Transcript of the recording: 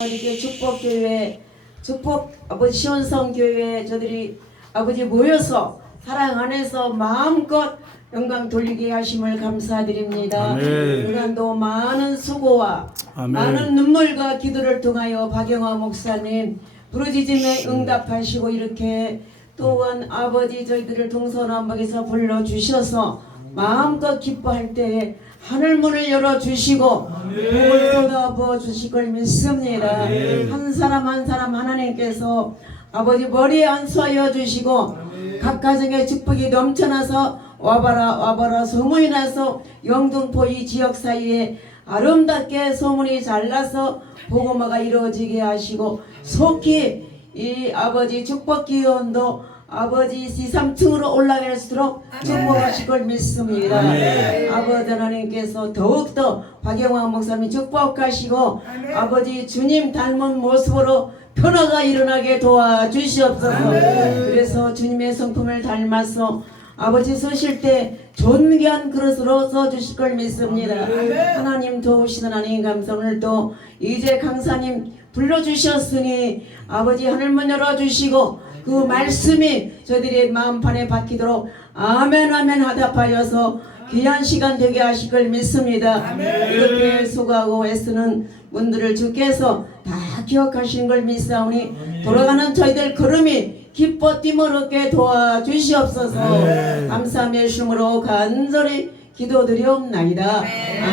이렇게 축복교회 축복 아버지 시원성교회 저들이 아버지 모여서 사랑 안에서 마음껏 영광 돌리게 하심을 감사드립니다. 그간도 많은 수고와 아멘. 많은 눈물과 기도를 통하여 박영화 목사님 부르짖음에 응답하시고 이렇게 또한 아버지 저희들을 동서남북에서 불러주셔서 마음껏 기뻐할 때에 하늘문을 열어주시고 복을 쏟아 부어 주실 걸 믿습니다. 한 사람 한 사람 하나님께서 아버지 머리에 안수하여 주시고 각 가정에 축복이 넘쳐나서 와봐라 와봐라 소문이 나서 영등포 이 지역 사이에 아름답게 소문이 잘 나서 복음화가 이루어지게 하시고 속히 이 아버지 축복 기원도 아버지 시삼층으로 올라갈수록 축복하실 걸 믿습니다. 아버지 하나님께서 더욱더 박영환 목사님 축복하시고 아버지 주님 닮은 모습으로 변화가 일어나게 도와주시옵소서. 그래서 주님의 성품을 닮아서 아버지 쓰실 때 존귀한 그릇으로 써주실 걸 믿습니다. 하나님 도우시는 하나님 감사를 또 이제 강사님 불러주셨으니 아버지 하늘문 열어주시고 그 말씀이 저희들의 마음판에 박히도록 아멘 아멘 하답하여서 귀한 시간 되게 하실 걸 믿습니다. 이렇게 수고하고 애쓰는 분들을 주께서 다 기억하시는 걸 믿사오니 돌아가는 저희들 걸음이 기뻐 뛰어오게 도와주시옵소서. 감사함의 심으로 간절히 기도드리옵나이다.